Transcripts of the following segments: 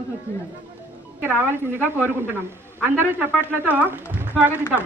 రావాల్సి వచ్చింది. రావాల్సిందిగా కోరుకుంటున్నాం. అందరూ చప్పట్లతో స్వాగతిద్దాం.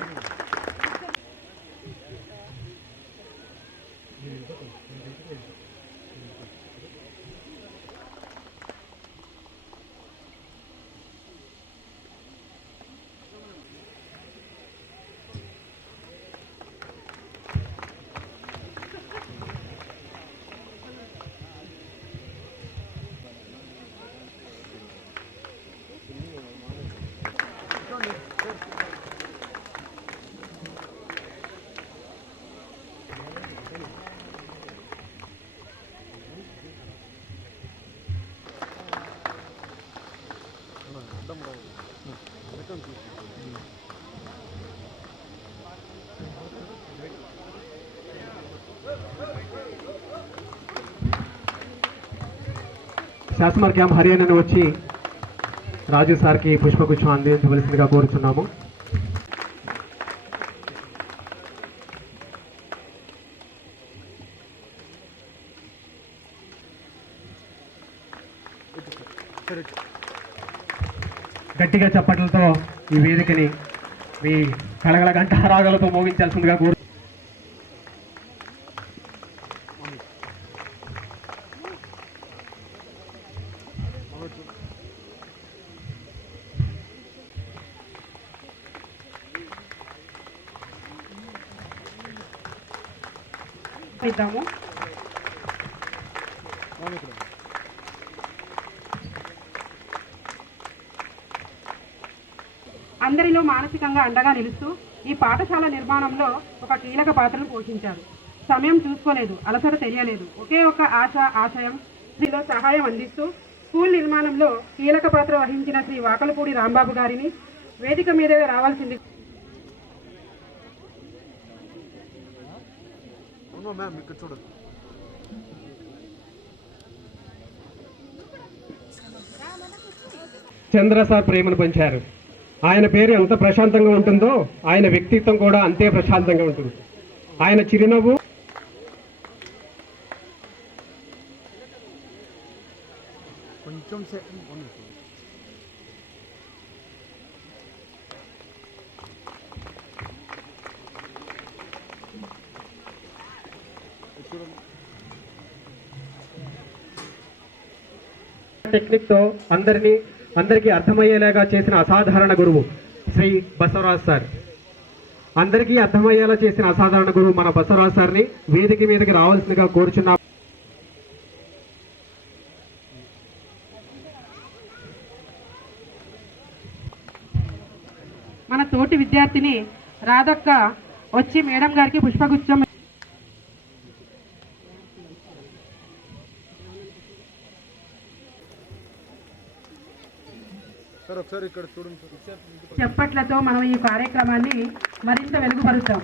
శాస్త్ర క్యాంప్ హర్యానా వచ్చి రాజు సార్కి పుష్పగుచ్చం అందించవలసిందిగా కోరుచున్నాము. గట్టిగా చప్పట్లతో ఈ వేదికని మీ కళగల గంటరాగాలతో మోగించాల్సిందిగా కోరు. ఇద్దాము. అందరిలో మానసికంగా అండగా నిలుస్తూ ఈ పాఠశాల నిర్మాణంలో ఒక కీలక పాత్రను పోషించారు. సమయం చూసుకోలేదు, అలసట తెలియలేదు. ఒకే ఒక ఆశయం శ్రీలో సహాయం అందిస్తూ స్కూల్ నిర్మాణంలో కీలక పాత్ర వహించిన శ్రీ వాకలపూడి రాంబాబు గారిని వేదిక మీద రావాల్సింది. చంద్ర సార్ ప్రేమను పంచారు. ఆయన పేరు ఎంత ప్రశాంతంగా ఉంటుందో ఆయన వ్యక్తిత్వం కూడా అంతే ప్రశాంతంగా ఉంటుంది. ఆయన చిరునవ్వు కొంచెం టెక్నిక్ తో అందరికీ అర్థమయ్యేలాగా చేసిన అసాధారణ గురువు శ్రీ బసవరాజ్ సార్. అందరికీ అర్థమయ్యేలా చేసిన అసాధారణ గురువు మన బసవరాజ్ సార్ని వేదిక మీదకి రావాల్సిందిగా కోరుచున్నాం. మన తోటి విద్యార్థిని రాధక్క వచ్చి మేడం గారికి పుష్పగుచ్చం చప్పట్లతో మనం ఈ కార్యక్రమాన్ని మరింత వెలుగుపరుస్తాం.